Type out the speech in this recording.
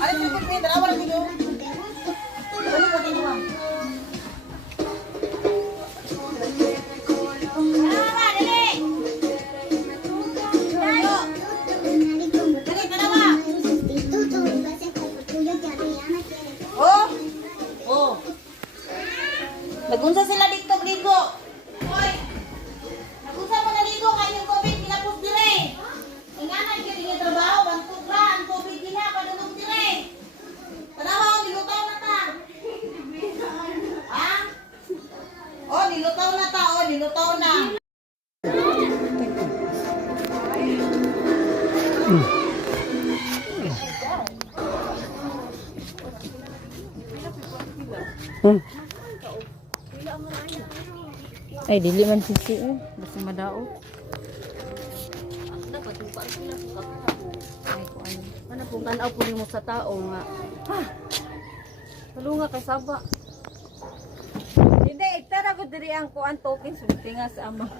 Ay, pwede, dalawa lang dito. Dali ko dito, ma'am. Nagunsa sila dito, ligo. Hoy! Nagunsa mo na ligo, kaya yung COVID kinapos dire. Inganan ka din yung trabaho, bantog ra, ang COVID gina, padulog dire. Tanawa, nilutaw na ta. Ha? Oh, nilutaw na ta, oh, nilutaw na. Ay, dili man sisi eh. Basta madao. Ay, ko ano. Ano kung tanaw po mo sa tao nga. Ha! Tulunga kay Saba. Hindi, iktara ko diri ang kuan token sulti nga sa ama.